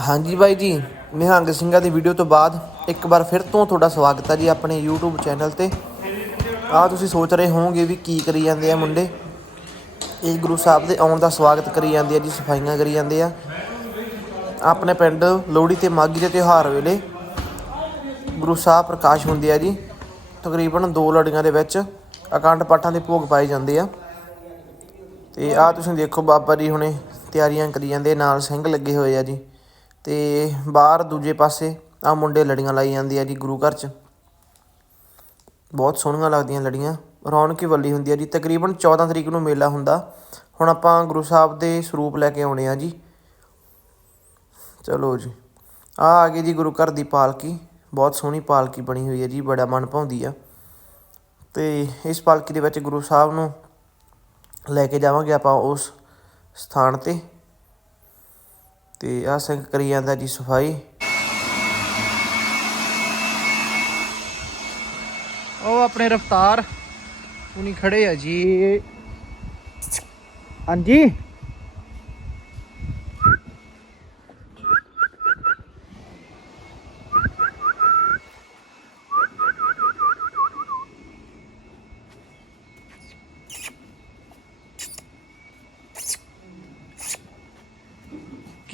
ਹਾਂਜੀ ਬਾਈ ਜੀ, ਨਿਹੰਗ ਸਿੰਘਾਂ ਦੀ ਵੀਡੀਓ ਤੋਂ ਬਾਅਦ ਇੱਕ ਵਾਰ ਫਿਰ ਤੋਂ ਤੁਹਾਡਾ ਸਵਾਗਤ ਹੈ ਜੀ ਆਪਣੇ YouTube ਚੈਨਲ ਤੇ। ਆ ਤੁਸੀਂ ਸੋਚ ਰਹੇ ਹੋਵੋਗੇ ਵੀ ਕੀ ਕਰੀ ਜਾਂਦੇ ਆ ਮੁੰਡੇ? ਇਹ ਗੁਰੂ ਸਾਹਿਬ ਦੇ ਆਉਣ ਦਾ ਸਵਾਗਤ ਕਰੀ ਜਾਂਦੇ ਆ ਜੀ, ਸਫਾਈਆਂ ਕਰੀ ਜਾਂਦੇ ਆ। ਆਪਣੇ ਪਿੰਡ ਲੋਹੜੀ ਤੇ ਮਾਘੀ ਦੇ ਤਿਉਹਾਰ ਵੇਲੇ ਗੁਰੂ ਸਾਹਿਬ ਪ੍ਰਕਾਸ਼ ਹੁੰਦੇ ਆ ਜੀ। ਤਕਰੀਬਨ ਦੋ ਲੜੀਆਂ ਦੇ ਵਿੱਚ ਅਕੰਡ ਪਾਠਾਂ ਦੇ ਭੋਗ ਪਾਏ ਜਾਂਦੇ ਆ। ਤੇ ਆ ਤੁਸੀਂ ਦੇਖੋ ਬਾਬਾ ਜੀ ਹੁਣੇ ਤਿਆਰੀਆਂ ਕਰੀ ਜਾਂਦੇ ਨਾਲ ਸਿੰਘ ਲੱਗੇ ਹੋਏ ਆ ਜੀ। ਤੇ ਬਾਹਰ ਦੂਜੇ ਪਾਸੇ ਆ ਮੁੰਡੇ ਲੜੀਆਂ ਲਾਈ ਜਾਂਦੇ ਆ ਜੀ ਗੁਰੂ ਘਰ 'ਚ। ਬਹੁਤ ਸੋਹਣੀਆਂ ਲੱਗਦੀਆਂ ਲੜੀਆਂ। ਰੌਣਕ ਹੀ ਵੱਲੀ ਹੁੰਦੀ ਆ ਜੀ। ਤਕਰੀਬਨ 14 ਤਰੀਕ ਨੂੰ ਮੇਲਾ ਹੁੰਦਾ। ਹੁਣ ਆਪਾਂ ਗੁਰੂ ਸਾਹਿਬ ਦੇ ਸਰੂਪ ਲੈ ਕੇ ਆਉਣੇ ਆ ਜੀ। ਚਲੋ ਜੀ। ਆ ਆ ਗਈ ਜੀ ਗੁਰੂ ਘਰ ਦੀ ਪਾਲਕੀ। ਬਹੁਤ ਸੋਹਣੀ ਪਾਲਕੀ ਬਣੀ ਹੋਈ ਹੈ ਜੀ। ਬੜਾ ਮਨ ਭਾਉਂਦੀ ਆ। ਤੇ ਇਸ ਪਾਲਕੀ ਦੇ ਵਿੱਚ ਗੁਰੂ ਸਾਹਿਬ ਨੂੰ ਲੈ ਕੇ ਜਾਵਾਂਗੇ ਆਪਾਂ ਉਸ ਸਥਾਨ ਤੇ। ਤੇ ਆ ਸਿੰਘ ਕਰੀ ਜਾਂਦਾ ਜੀ ਸਫ਼ਾਈ। ਉਹ ਆਪਣੇ ਰਫਤਾਰ, ਉਨੀ ਖੜੇ ਆ ਜੀ। ਹਾਂਜੀ?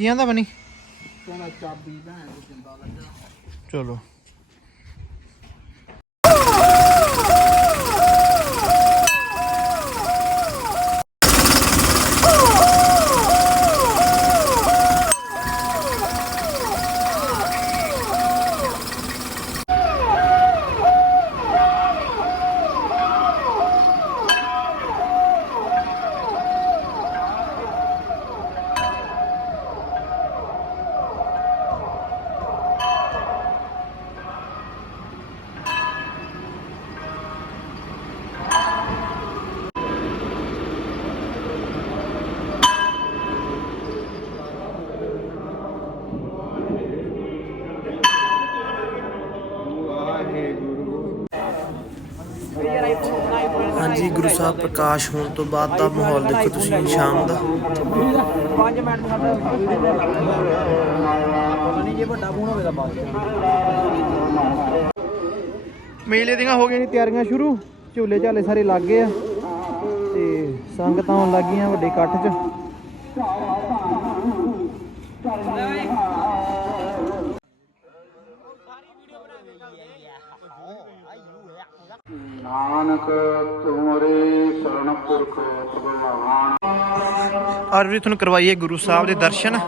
ਕੀ ਆਂਦਾ ਬਣੀ? ਚਲੋ। ਹਾਂਜੀ ਗੁਰੂ ਸਾਹਿਬ ਪ੍ਰਕਾਸ਼ ਹੋਣ ਤੋਂ ਬਾਅਦ ਦਾ ਮਾਹੌਲ ਦੇਖੋ ਤੁਸੀਂ ਸ਼ਾਮ ਦਾ। 5 ਮਿੰਟ ਸਾਡਾ ਨਹੀਂ ਜੇ ਵੱਡਾ ਫੋਨ ਹੋਵੇ ਤਾਂ ਬਾਅਦ ਮੇਲੇ ਦੀਆਂ ਹੋ ਗਈਆਂ ਜੀ ਤਿਆਰੀਆਂ ਸ਼ੁਰੂ। ਝੂਲੇ ਝਾਲੇ ਸਾਰੇ ਲੱਗ ਗਏ ਆ ਤੇ ਸੰਗਤਾਂ ਆਉਣ ਲੱਗੀਆਂ ਵੱਡੇ ਇਕੱਠ 'ਚ। ਨਾਨਕ ਤੁਮਰੇ ਸਰਣ ਪੁਰਖ ਭਗਵਾਨ। ਔਰ ਵੀ ਤੁਹਾਨੂੰ ਕਰਵਾਈਏ ਗੁਰੂ ਸਾਹਿਬ ਦੇ ਦਰਸ਼ਨ।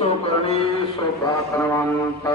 ਹਰੇ ਸੋ ਕਰਨੀ ਸੋ ਪ੍ਰਾਤਨਵੰਤਾ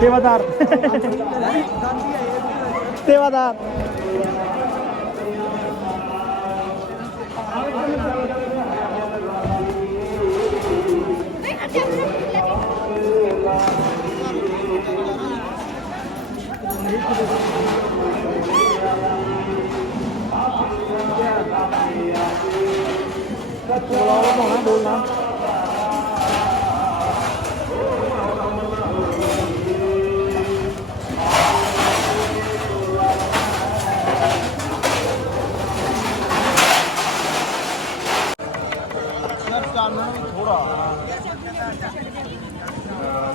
ਸੇਵਾਦਾਰ ਸੇਵਾਦਾਰ ਬੋਲਣਾ ਬੋਲਣਾ 않으면 돌아. 아.